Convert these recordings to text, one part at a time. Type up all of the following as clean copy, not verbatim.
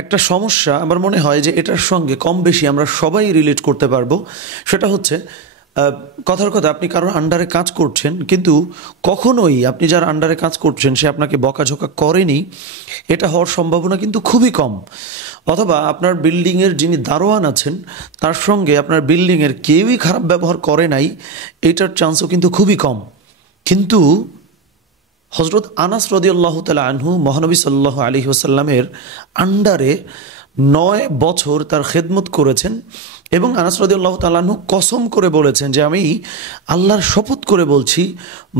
একটা সমস্যা আমার মনে হয় যে এটার সঙ্গে কম বেশি আমরা সবাই রিলেট করতে পারবো। সেটা হচ্ছে কথার কথা, আপনি কারোর আন্ডারে কাজ করছেন, কিন্তু কখনোই আপনি যার আন্ডারে কাজ করছেন সে আপনাকে বকাঝোকা করেনি, এটা হওয়ার সম্ভাবনা কিন্তু খুবই কম। অথবা আপনার বিল্ডিংয়ের যিনি দারোয়ান আছেন তার সঙ্গে আপনার বিল্ডিংয়ের কেউই খারাপ ব্যবহার করে নাই, এটার চান্সও কিন্তু খুবই কম। কিন্তু হজরত আনাস রাদিয়াল্লাহু তাআলা আনহু মহানবী সাল্লাল্লাহু আলাইহি ওয়াসাল্লামের আন্ডারে 9 বছর তার খেদমত করেছেন এবং আনাস রাদিয়াল্লাহু তাআলা আনহু কসম করে বলেছেন যে আমি আল্লাহর শপথ করে বলছি,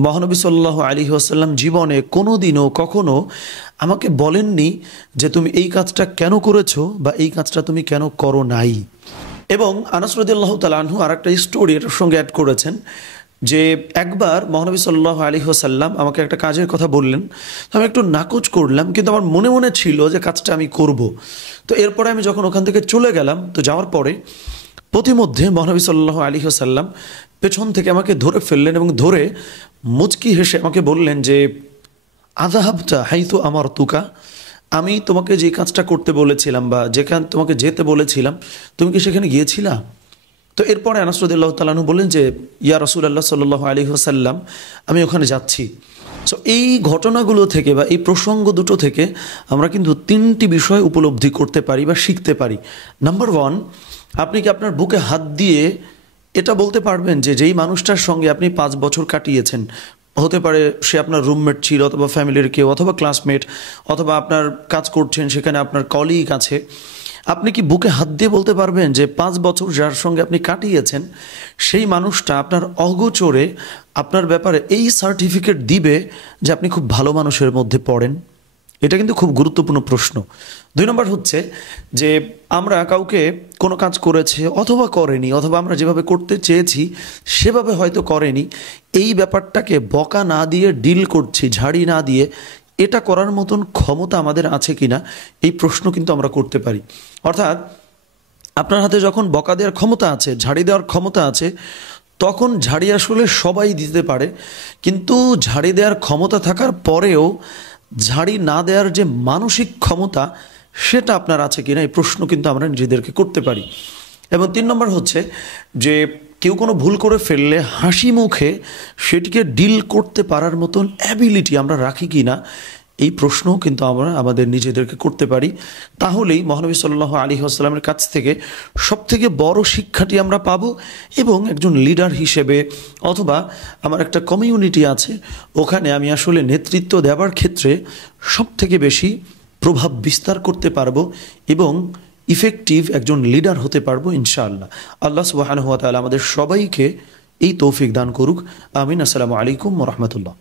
মহানবী সাল্লাল্লাহু আলাইহি ওয়াসাল্লাম জীবনে কোনোদিনও কখনো আমাকে বলেননি যে তুমি এই কাজটা কেন করেছো বা এই কাজটা তুমি কেন করো নাই। এবং আনাস রাদিয়াল্লাহু তাআলা আনহু আরেকটা স্টোরি এর সঙ্গে অ্যাড করেছেন যে একবার মহানবী সাল্লাল্লাহু আলাইহি ওয়াসাল্লাম আমাকে একটা কাজের কথা বললেন, আমি একটু নাকচ করলাম, কিন্তু আমার মনে মনে ছিল যে কাজটা আমি করব। তো এরপরে আমি যখন ওখান থেকে চলে গেলাম, তো যাওয়ার পরে প্রতিমধ্যে মহানবী সাল্লাল্লাহু আলাইহি ওয়াসাল্লাম পেছন থেকে আমাকে ধরে ফেললেন এবং ধরে মুচকি হেসে আমাকে বললেন যে আযাহাবতা হাইতু আমারতুকা, আমি তোমাকে যে কাজটা করতে বলেছিলাম বা যেখানে তোমাকে যেতে বলেছিলাম তুমি কি সেখানে গিয়েছিলা? তো এরপরে আনাস রাদিয়াল্লাহু তাআলা আনহু বললেন যে ইয়া রাসূলুল্লাহ সাল্লাল্লাহু আলাইহি ওয়াসাল্লাম, আমি ওখানে যাচ্ছি। সো এই ঘটনাগুলো থেকে বা এই প্রসঙ্গ দুটো থেকে আমরা কিন্তু 3টি বিষয় উপলব্ধি করতে পারি বা শিখতে পারি। নাম্বার 1, আপনি কি আপনার বুকে হাত দিয়ে এটা বলতে পারবেন যে যেই মানুষটার সঙ্গে আপনি 5 বছর কাটিয়েছেন, হতে পারে সে আপনার রুমমেট ছিল অথবা ফ্যামিলির কেউ অথবা ক্লাসমেট অথবা আপনার কাজ করছেন সেখানে আপনার কলিগ আছে, আপনি কি বুকে হাত দিয়ে বলতে পারবেন যে 5 বছর যার সঙ্গে আপনি কাটিয়েছেন সেই মানুষটা আপনার অগোচরে আপনার ব্যাপারে এই সার্টিফিকেট দিবে যে আপনি খুব ভালো মানুষের মধ্যে পড়েন? এটা কিন্তু খুব গুরুত্বপূর্ণ প্রশ্ন। 2 নম্বর হচ্ছে যে আমরা কাউকে কোনো কাজ করেছে অথবা করেনি, অথবা আমরা যেভাবে করতে চেয়েছি সেভাবে হয়তো করেনি, এই ব্যাপারটাকে বকা না দিয়ে ডিল করছি, ঝাড়ি না দিয়ে, এটা করার মতন ক্ষমতা আমাদের আছে কিনা এই প্রশ্ন কিন্তু আমরা করতে পারি। অর্থাৎ আপনার হাতে যখন বকা দেওয়ার ক্ষমতা আছে, ঝাড়ি দেওয়ার ক্ষমতা আছে, তখন ঝাড়ি আসলে সবাই দিতে পারে, কিন্তু ঝাড়ি দেওয়ার ক্ষমতা থাকার পরেও ঝাড়ি না দেওয়ার যে মানসিক ক্ষমতা সেটা আপনার আছে কিনা এই প্রশ্ন কিন্তু আমরা নিজেদেরকে করতে পারি। এবং 3 নম্বর হচ্ছে যে কেউ কোনো ভুল করে ফেললে হাসি মুখে সেটিকে ডিল করতে পারার মতন অ্যাবিলিটি আমরা রাখি কি না এই প্রশ্নও কিন্তু আমরা আমাদের নিজেদেরকে করতে পারি। তাহলেই মহানবী সাল্লাল্লাহু আলাইহি ওয়াসাল্লামের কাছ থেকে সবথেকে বড় শিক্ষাটি আমরা পাবো এবং একজন লিডার হিসেবে অথবা আমার একটা কমিউনিটি আছে ওখানে আমি আসলে নেতৃত্ব দেওয়ার ক্ষেত্রে সবথেকে বেশি প্রভাব বিস্তার করতে পারবো এবং ইফেক্টিভ একজন লিডার হতে পারবো ইনশাআল্লাহ। আল্লাহ সুবহানাহু ওয়া তাআলা আমাদের সবাইকে এই তৌফিক দান করুক। আমিন। আসসালামু আলাইকুম ওয়া রাহমাতুল্লাহ।